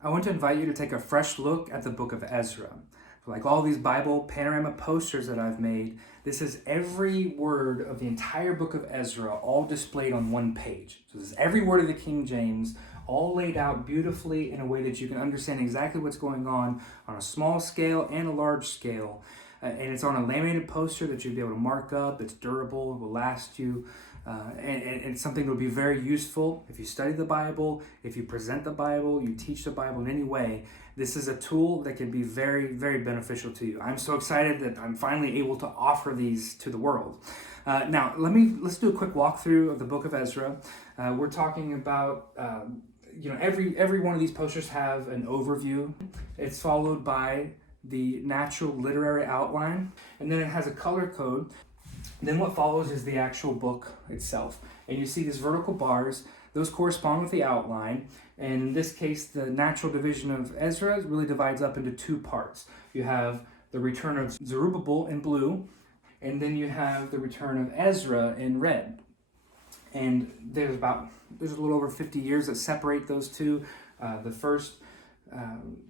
I want to invite you to take a fresh look at the book of Ezra. Like all these Bible panorama posters that I've made, this is every word of the entire book of Ezra all displayed on one page. So this is every word of the King James, all laid out beautifully in a way that you can understand exactly what's going on a small scale and a large scale. And it's on a laminated poster that you'll be able to mark up. It's durable, it will last you. And something that will be very useful if you study the Bible, if you present the Bible, you teach the Bible in any way. This is a tool that can be very, very beneficial to you. I'm so excited that I'm finally able to offer these to the world. Now, let's do a quick walkthrough of the book of Ezra. We're talking about every one of these posters have an overview. It's followed by the natural literary outline, and then it has a color code. Then what follows is the actual book itself. And you see these vertical bars, those correspond with the outline. And in this case, the natural division of Ezra really divides up into two parts. You have the return of Zerubbabel in blue, and then you have the return of Ezra in red. And there's a little over 50 years that separate those two. The first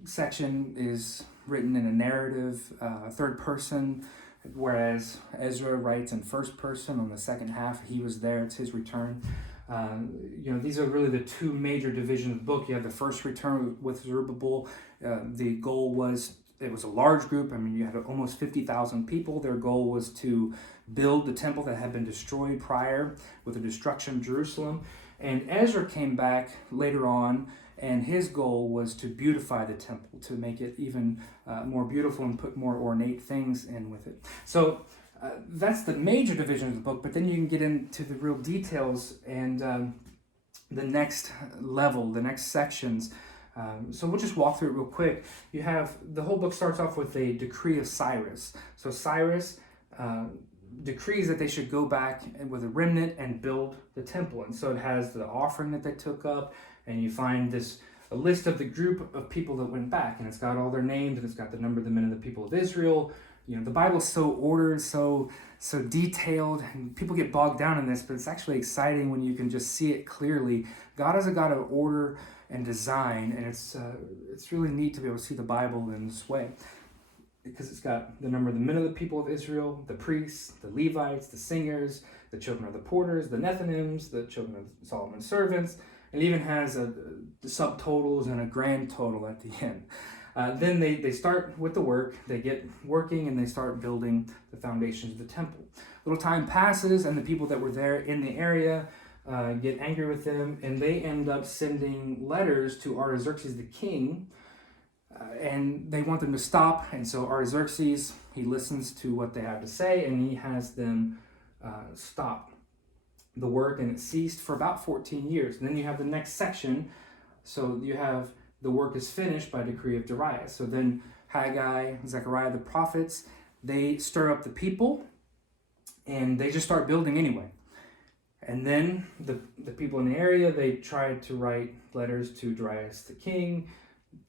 section is written in a narrative, third person, whereas Ezra writes in first person on the second half. He was there, it's his return. These are really the two major divisions of the book. You have the first return with Zerubbabel. The goal was, it was a large group. I mean, you had almost 50,000 people. Their goal was to build the temple that had been destroyed prior with the destruction of Jerusalem. And Ezra came back later on, and his goal was to beautify the temple, to make it even more beautiful and put more ornate things in with it. So that's the major division of the book, but then you can get into the real details and the next level, the next sections. So we'll just walk through it real quick. You have, the whole book starts off with a decree of Cyrus. So Cyrus decrees that they should go back with a remnant and build the temple. And so it has the offering that they took up, and you find a list of the group of people that went back, and it's got all their names, and it's got the number of the men of the people of Israel. The Bible's so ordered, so detailed, and people get bogged down in this, but it's actually exciting when you can just see it clearly. God is a God of order and design, and it's really neat to be able to see the Bible in this way, because it's got the number of the men of the people of Israel, the priests, the Levites, the singers, the children of the porters, the Nethinims, the children of Solomon's servants. It even has subtotals and a grand total at the end. Then they start with the work, they get working, and they start building the foundations of the temple. A little time passes, and the people that were there in the area get angry with them, and they end up sending letters to Artaxerxes the king, and they want them to stop. And so Artaxerxes, he listens to what they have to say, and he has them stop the work, and it ceased for about 14 years. And then you have the next section. So you have the work is finished by decree of Darius. So then Haggai, Zechariah, the prophets, they stir up the people, and they just start building anyway. And then the people in the area, they tried to write letters to Darius the king,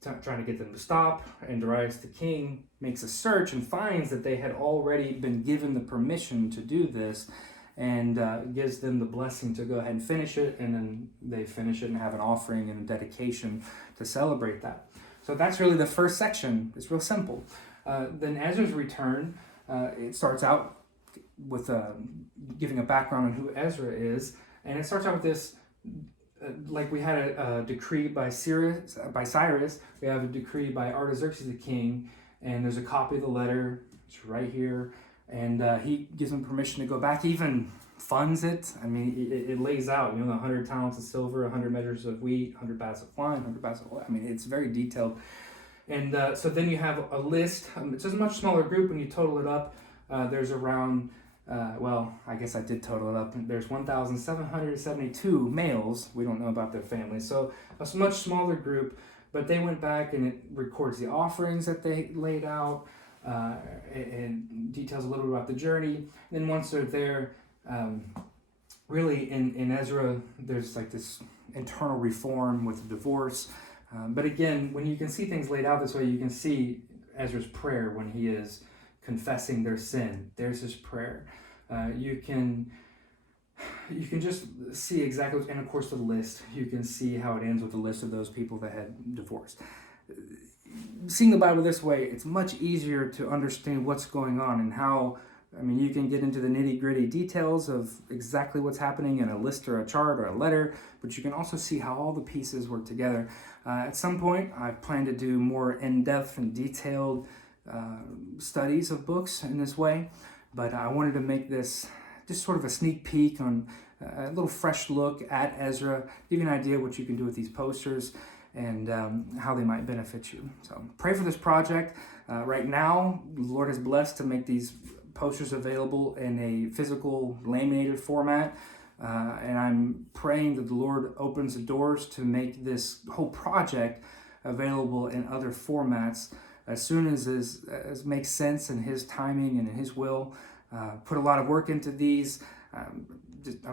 trying to get them to stop. And Darius the king makes a search and finds that they had already been given the permission to do this, and gives them the blessing to go ahead and finish it. And then they finish it and have an offering and a dedication to celebrate that. So that's really the first section. It's real simple. Then Ezra's return, it starts out with giving a background on who Ezra is. And it starts out with this, like we had a decree by Cyrus, we have a decree by Artaxerxes the king, and there's a copy of the letter. It's right here. And he gives them permission to go back, even funds it. I mean, it lays out, 100 talents of silver, 100 measures of wheat, 100 baths of wine, 100 baths of oil. I mean, it's very detailed. And so then you have a list. It's a much smaller group when you total it up. There's around, I guess I did total it up. There's 1,772 males. We don't know about their families. So a much smaller group, but they went back and it records the offerings that they laid out. And details a little bit about the journey. And then once they're there, really in Ezra, there's like this internal reform with divorce. But again, when you can see things laid out this way, you can see Ezra's prayer when he is confessing their sin. There's his prayer. You can you can just see exactly, and of course the list, you can see how it ends with the list of those people that had divorced. Seeing the Bible this way, it's much easier to understand what's going on and how, I mean, you can get into the nitty-gritty details of exactly what's happening in a list or a chart or a letter, but you can also see how all the pieces work together. At some point, I plan to do more in-depth and detailed studies of books in this way, but I wanted to make this just sort of a sneak peek on a little fresh look at Ezra, give you an idea what you can do with these posters and how they might benefit you. So pray for this project. Right now, the Lord has blessed to make these posters available in a physical laminated format. And I'm praying that the Lord opens the doors to make this whole project available in other formats as soon as makes sense in His timing and in His will. Put a lot of work into these. I'm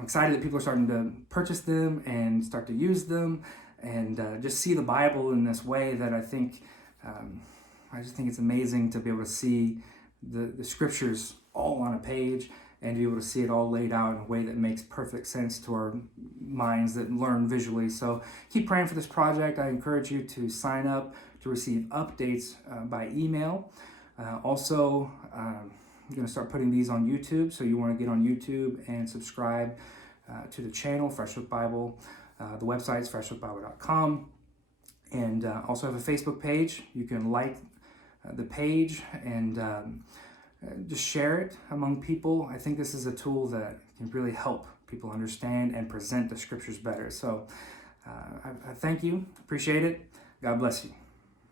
excited that people are starting to purchase them and start to use them and just see the Bible in this way that I just think it's amazing to be able to see the scriptures all on a page and to be able to see it all laid out in a way that makes perfect sense to our minds that learn visually. So keep praying for this project. I encourage you to sign up to receive updates by email. Also, I'm going to start putting these on YouTube, so you want to get on YouTube and subscribe to the channel, Fresh Look Bible. The website is freshlookbible.com. And also have a Facebook page. You can like the page and just share it among people. I think this is a tool that can really help people understand and present the scriptures better. So I thank you, appreciate it. God bless you.